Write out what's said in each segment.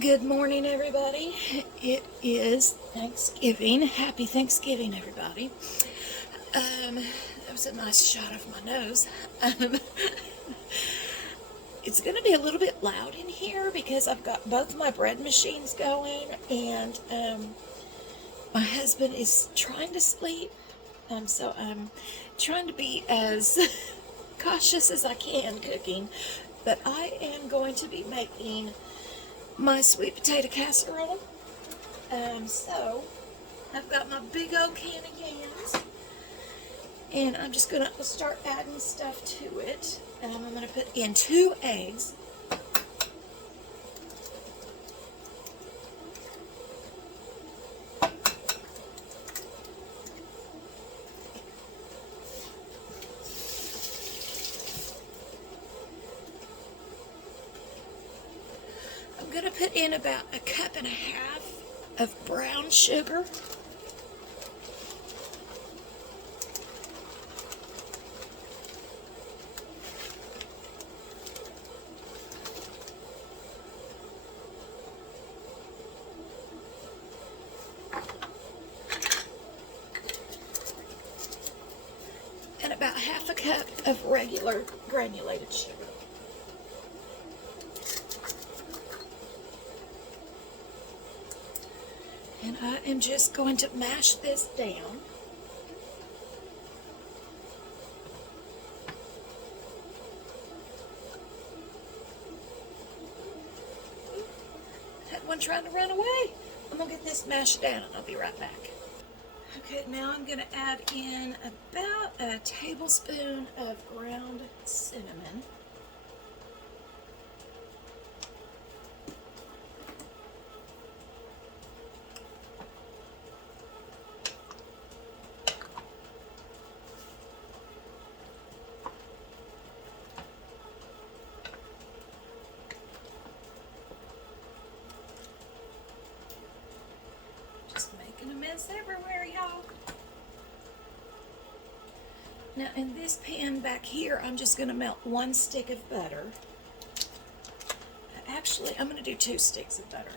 Good morning, everybody. It is Thanksgiving. Happy Thanksgiving, everybody. That was a nice shot of my nose. Um, it's going to be a little bit loud in here because I've got both my bread machines going, and my husband is trying to sleep. So I'm trying to be as cautious as I can cooking. But I am going to be making my sweet potato casserole. So I've got my big old can of yams, and I'm just gonna start adding stuff to it. I'm gonna put in 2 eggs. I'm gonna put in about 1.5 cups of brown sugar. And about 1/2 cup of regular granulated sugar. And I am just going to mash this down. Had one trying to run away. I'm gonna get this mashed down and I'll be right back. Okay, now I'm gonna add in about a tablespoon of ground cinnamon. Just making a mess everywhere, y'all. Now in this pan back here, I'm just gonna melt 1 stick of butter. Actually, I'm gonna do 2 sticks of butter.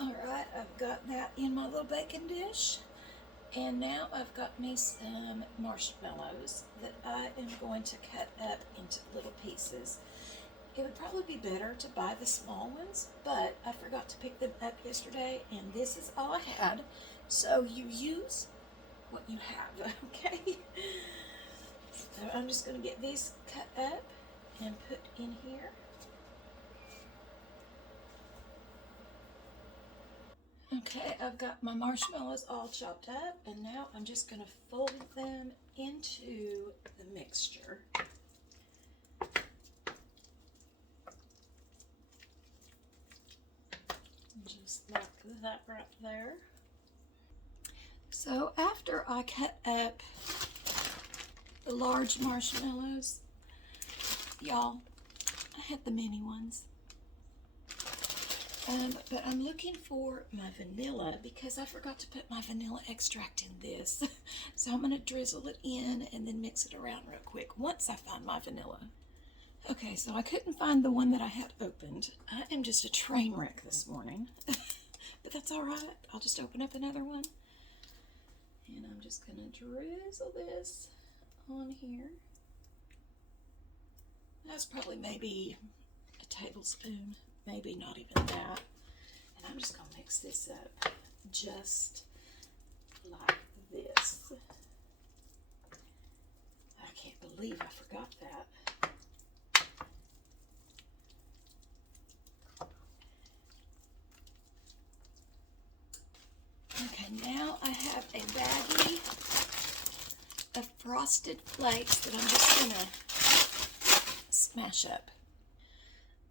Alright, I've got that in my little baking dish. And now I've got me some marshmallows that I am going to cut up into little pieces. It would probably be better to buy the small ones, but I forgot to pick them up yesterday, and this is all I had. So you use what you have, okay? So I'm just going to get these cut up and put in here. Okay, I've got my marshmallows all chopped up, and now I'm just going to fold them into the mixture. Just like that right there. So after I cut up the large marshmallows, y'all, I had the mini ones. But I'm looking for my vanilla because I forgot to put my vanilla extract in this. So I'm going to drizzle it in and then mix it around real quick once I find my vanilla. Okay, so I couldn't find the one that I had opened. I am just a train wreck this morning. But that's all right. I'll just open up another one. And I'm just going to drizzle this on here. That's probably maybe a tablespoon. Maybe not even that. And I'm just going to mix this up just like this. I can't believe I forgot that. Okay, now I have a baggie of frosted flakes that I'm just gonna smash up.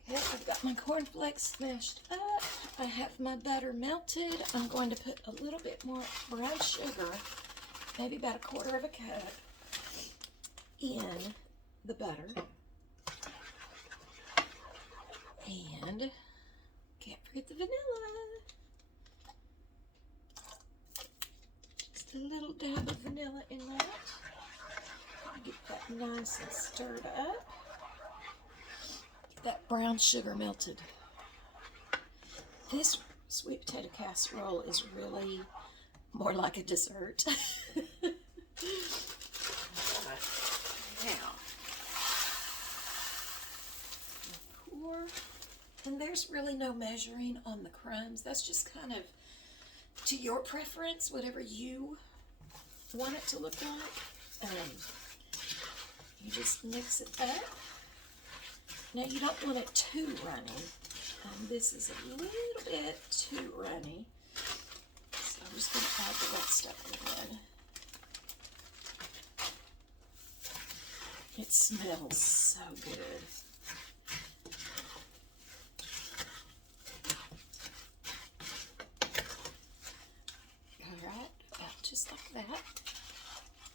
Okay, I've got my cornflakes smashed up. I have my butter melted. I'm going to put a little bit more brown sugar, maybe about 1/4 of a cup, in the butter. And can't forget the vanilla. Just a little dab of vanilla in that. Get that nice and stirred up. Get that brown sugar melted. This sweet potato casserole is really more like a dessert. Now, pour. And there's really no measuring on the crumbs. That's just kind of to your preference, whatever you want it to look like. You just mix it up. Now you don't want it too runny. This is a little bit too runny. So I'm just going to add the wet stuff in. It smells so good. Alright, about just like that.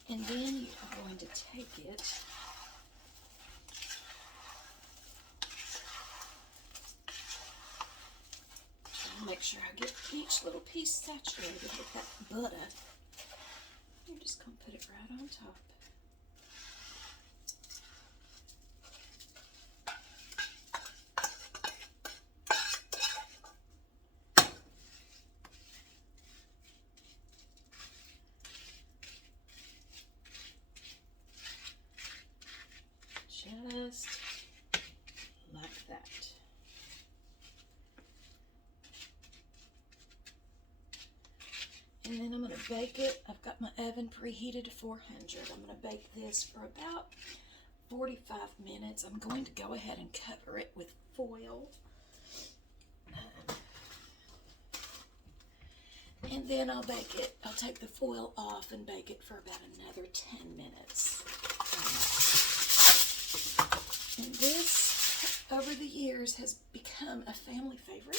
And then you are going to take it make sure I get each little piece saturated with that butter. You're just going to put it right on top. Just like that. And then I'm going to bake it. I've got my oven preheated to 400. I'm going to bake this for about 45 minutes. I'm going to go ahead and cover it with foil. And then I'll bake it. I'll take the foil off and bake it for about another 10 minutes. And this, over the years, has become a family favorite.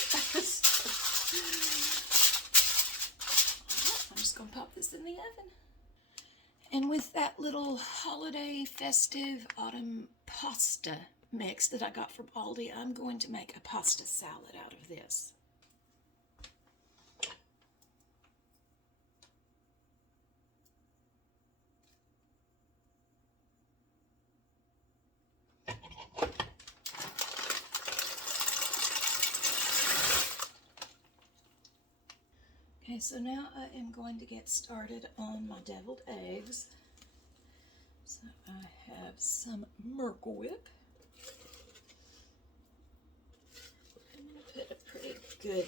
I'm just going to pop this in the oven. And with that little holiday festive autumn pasta mix that I got from Aldi, I'm going to make a pasta salad out of this. Okay, so now I am going to get started on my deviled eggs. So I have some Miracle Whip. I'm going to put a pretty good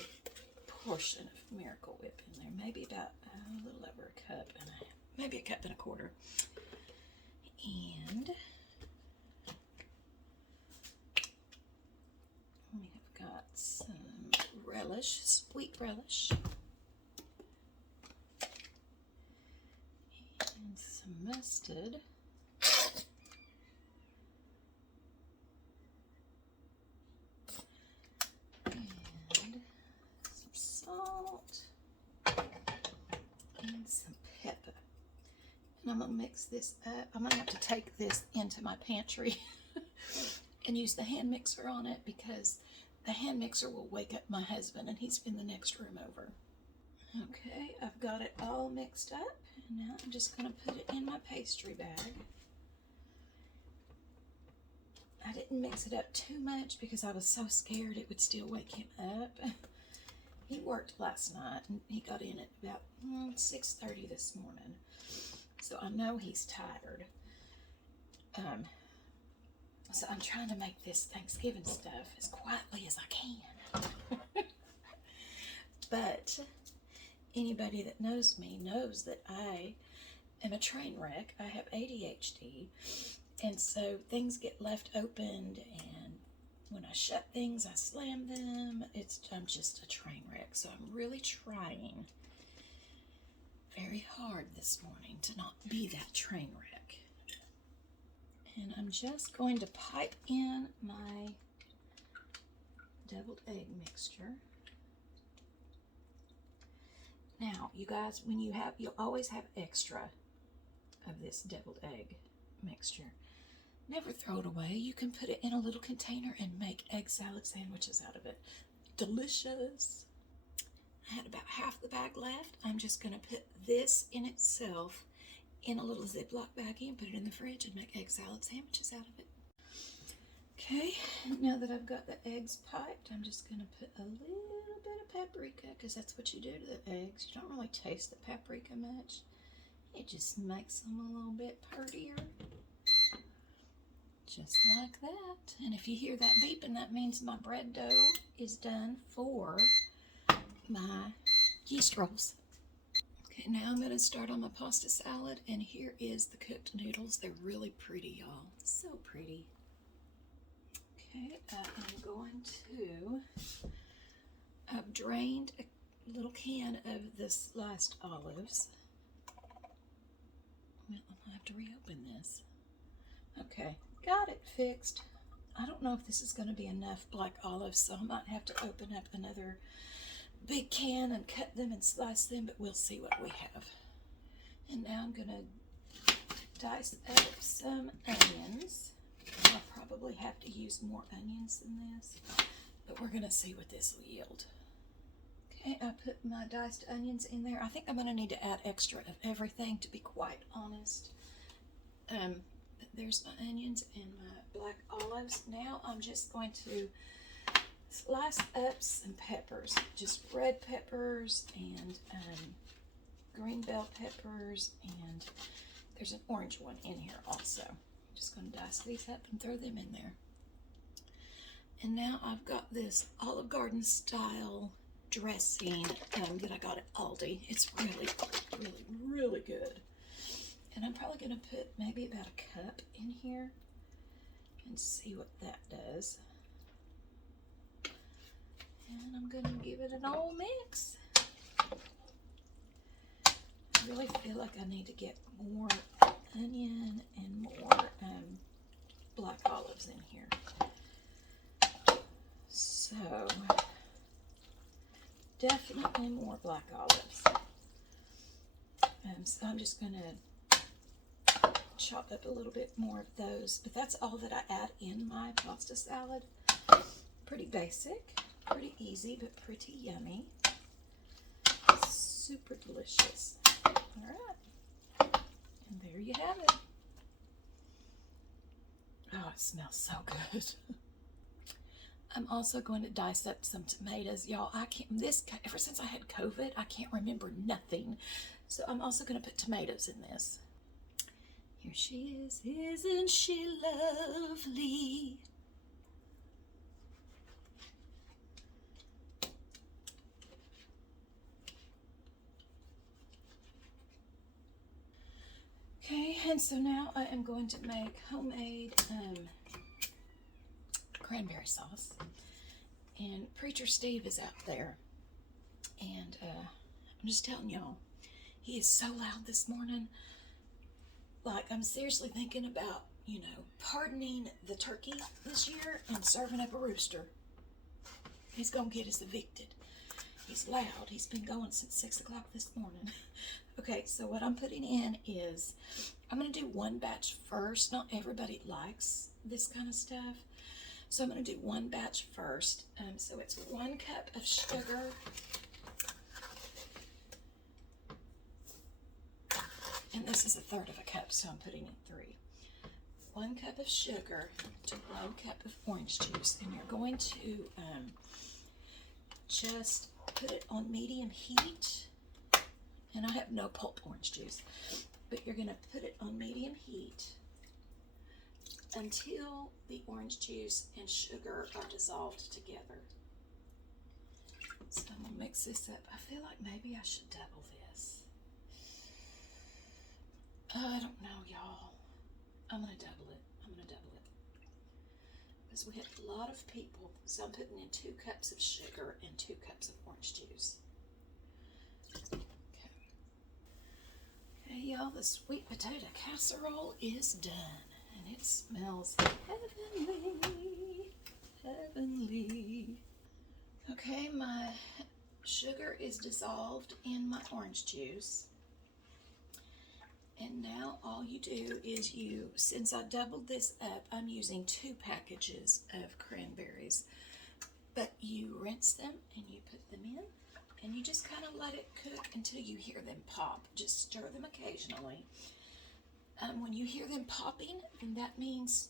portion of Miracle Whip in there, maybe about a little over a cup and maybe a cup and a quarter. And we have got some relish, sweet relish. And some mustard. And some salt. And some pepper. And I'm going to mix this up. I'm going to have to take this into my pantry and use the hand mixer on it because the hand mixer will wake up my husband and he's in the next room over. Okay, I've got it all mixed up, and now I'm just going to put it in my pastry bag. I didn't mix it up too much because I was so scared it would still wake him up. He worked last night, and he got in at about 6:30 this morning, so I know he's tired. So I'm trying to make this Thanksgiving stuff as quietly as I can. But anybody that knows me knows that I am a train wreck. I have ADHD, and so things get left opened, and when I shut things, I slam them. I'm just a train wreck, so I'm really trying very hard this morning to not be that train wreck. And I'm just going to pipe in my deviled egg mixture. Now, you guys, when you'll always have extra of this deviled egg mixture. Never throw it away. You can put it in a little container and make egg salad sandwiches out of it. Delicious. I had about half the bag left. I'm just going to put this in itself in a little Ziploc baggie and put it in the fridge and make egg salad sandwiches out of it. Okay, now that I've got the eggs piped, I'm just going to put a little bit of paprika, because that's what you do to the eggs. You don't really taste the paprika much. It just makes them a little bit prettier. Just like that. And if you hear that beeping, that means my bread dough is done for my yeast rolls. Okay, now I'm going to start on my pasta salad, and here is the cooked noodles. They're really pretty, y'all. So pretty. Okay, I'm going to, I've drained a little can of the sliced olives. Well, I'll have to reopen this. Okay, got it fixed. I don't know if this is going to be enough black olives, so I might have to open up another big can and cut them and slice them, but we'll see what we have. And now I'm going to dice up some onions. I'll probably have to use more onions than this, but we're going to see what this will yield. Okay, I put my diced onions in there. I think I'm going to need to add extra of everything, to be quite honest. But there's my onions and my black olives. Now I'm just going to slice up some peppers, just red peppers and green bell peppers, and there's an orange one in here also. I'm just going to dice these up and throw them in there. And now I've got this Olive Garden style dressing that I got at Aldi. It's really, really, really good. And I'm probably going to put maybe about a cup in here and see what that does. And I'm going to give it an old mix. I really feel like I need to get more onion and more black olives in here. So, definitely more black olives. So I'm just going to chop up a little bit more of those. But that's all that I add in my pasta salad. Pretty basic, pretty easy, but pretty yummy. Super delicious. All right. And there you have it. Oh, it smells so good. I'm also going to dice up some tomatoes. Y'all, ever since I had COVID, I can't remember nothing. So I'm also going to put tomatoes in this. Here she is. Isn't she lovely? Okay, and so now I am going to make homemade cranberry sauce. And Preacher Steve is out there. And I'm just telling y'all, he is so loud this morning. Like, I'm seriously thinking about, pardoning the turkey this year and serving up a rooster. He's going to get us evicted. He's loud. He's been going since 6 o'clock this morning. Okay, so what I'm putting in is, I'm going to do one batch first. Not everybody likes this kind of stuff. So I'm going to do one batch first. So it's 1 cup of sugar. And this is 1/3 of a cup, so I'm putting in 3. 1 cup of sugar to 1 cup of orange juice. And you're going to just put it on medium heat. And I have no pulp orange juice, but you're going to put it on medium heat until the orange juice and sugar are dissolved together. So I'm going to mix this up. I feel like maybe I should double this. I don't know, y'all. I'm going to double it. Because we have a lot of people. So I'm putting in 2 cups of sugar and 2 cups of orange juice. Okay. Okay, y'all, the sweet potato casserole is done, and it smells heavenly, heavenly. Okay, my sugar is dissolved in my orange juice. And now all you do is since I doubled this up, I'm using 2 packages of cranberries. But you rinse them and you put them in, and you just kind of let it cook until you hear them pop. Just stir them occasionally. When you hear them popping, then that means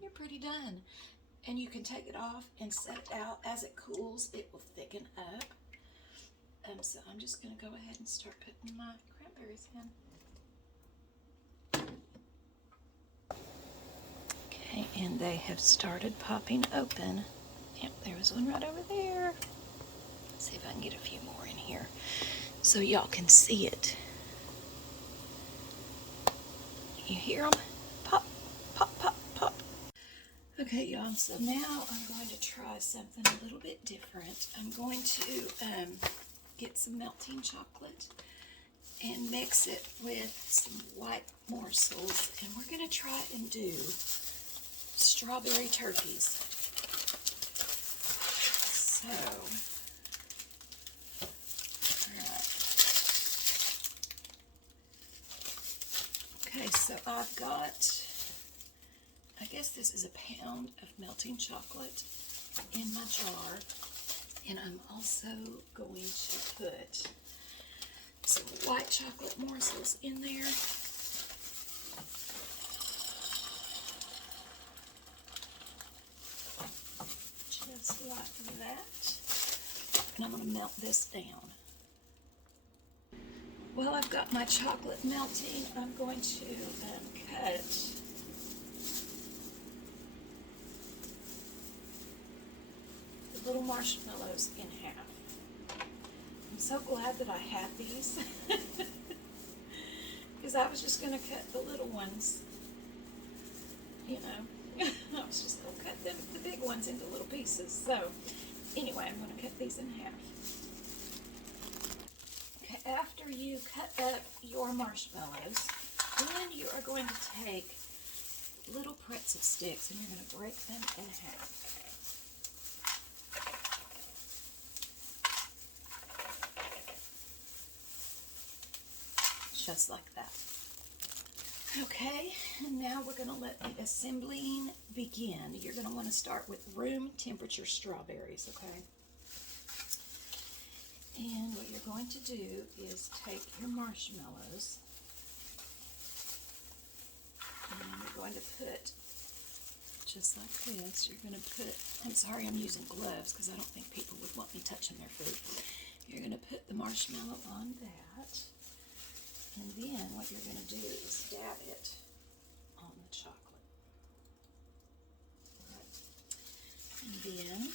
you're pretty done. And you can take it off and set it out. As it cools, it will thicken up. So I'm just going to go ahead and start putting my cranberries in. Okay, and they have started popping open. Yep, there was one right over there. Let's see if I can get a few more in here so y'all can see it. You hear them? Pop, pop, pop, pop. Okay, y'all, so now I'm going to try something a little bit different. I'm going to get some melting chocolate and mix it with some white morsels, and we're going to try and do strawberry turkeys. So, alright. Okay, so I've got, I guess this is a pound of melting chocolate in my jar, and I'm also going to put some white chocolate morsels in there. Just like that. And I'm going to melt this down. While I've got my chocolate melting, I'm going to cut the little marshmallows in half. I'm so glad that I had these, because I was just going to cut the little ones, you know. I was just going to cut the big ones into little pieces. So anyway, I'm going to cut these in half. Okay, after you cut up your marshmallows, then you are going to take little pretzel sticks and you're going to break them in half. Just like that. Okay, and now we're going to let the assembling begin. You're going to want to start with room temperature strawberries, okay? And what you're going to do is take your marshmallows, and you're going to put, just like this, you're going to put, I'm sorry I'm using gloves because I don't think people would want me touching their food. You're going to put the marshmallow on that. And then what you're going to do is dab it on the chocolate. Right. And then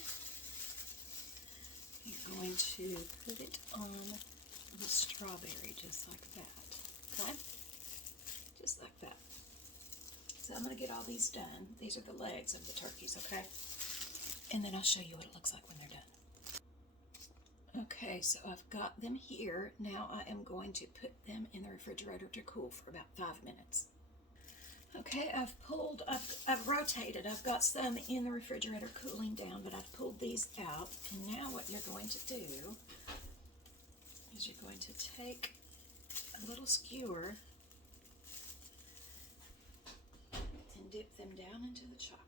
you're going to put it on the strawberry just like that. Okay? Just like that. So I'm going to get all these done. These are the legs of the turkeys, okay? And then I'll show you what it looks like when they're done. Okay, so I've got them here. Now I am going to put them in the refrigerator to cool for about 5 minutes. Okay, I've rotated. I've got some in the refrigerator cooling down, but I've pulled these out. And now what you're going to do is you're going to take a little skewer and dip them down into the chocolate.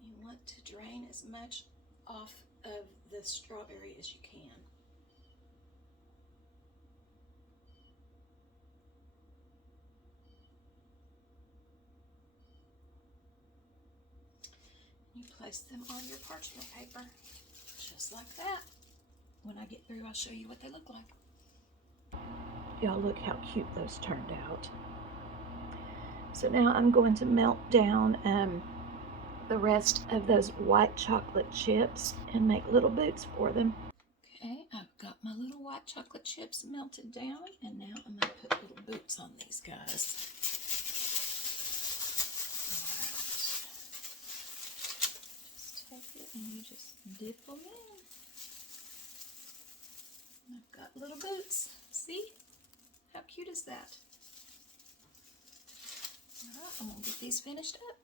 You want to drain as much off of the strawberry as you can. You place them on your parchment paper, just like that. When I get through, I'll show you what they look like. Y'all, look how cute those turned out. So now I'm going to melt down the rest of those white chocolate chips and make little boots for them. Okay, I've got my little white chocolate chips melted down, and now I'm going to put little boots on these guys. Just take it and you just dip them in. I've got little boots. See? How cute is that? Alright, I'm going to get these finished up.